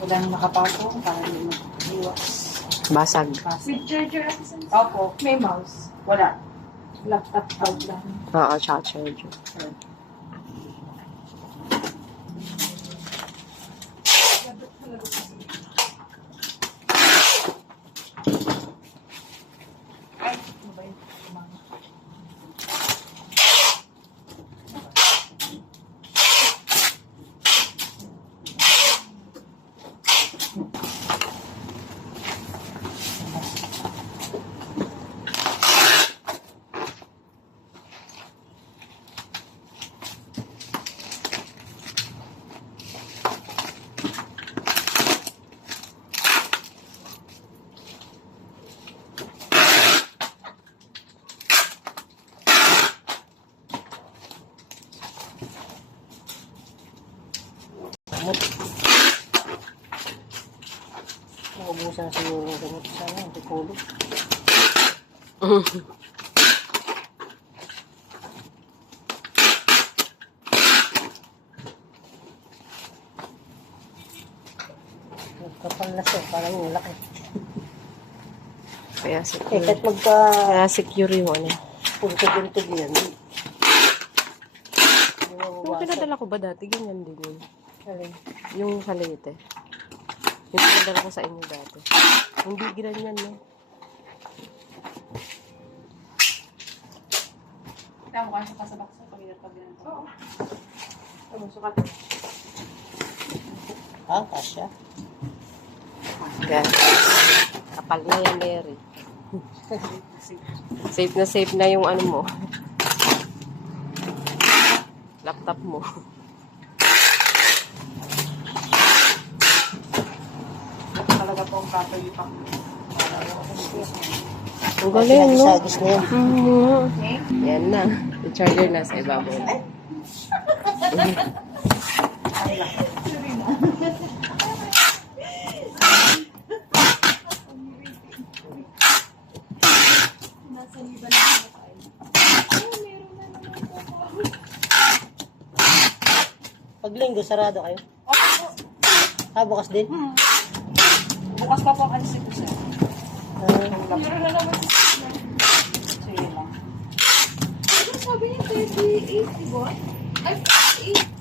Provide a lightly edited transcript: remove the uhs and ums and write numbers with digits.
Walang nakapatong para hindi mag-iwas. Basag. With charger at isang Opo. may mouse. Wala. Laptop out lang. Oo, tsaka charger. Ay, ano ba yun? Tumama. Naubusan siguro ng gamot sana, hindi kulog. Kapal na siya, parang yung laki. Kaya secure. Kahit magka Kaya secure yung ano. puntog-puntog yan. Yung pinadala ko ba dati, ganyan din yun. Alin? Yung sa Leyte. Yung pinadala ko sa inyo dati. Hindi ganyan, no? Tama ka sa kasabaksa pag ginagawa. Oo. Ano, sukat. Ah, kasya. Yan. Kapal na yan, Mary. Safe na yung ano mo. Laptop mo. Talaga po ang properly pack. Ang galing, no? Sagis na yan. Okay? Yan na. Yung charger na sa ibabaw. Nasa liban na tayo. Meron na naman po. Pag linggo, sarado kayo. Ah, bukas din? Bukas pa po ang alis ko sir. Meron na naman si Sige lang. Ano sabi niya? 38, diba? Ay, 48.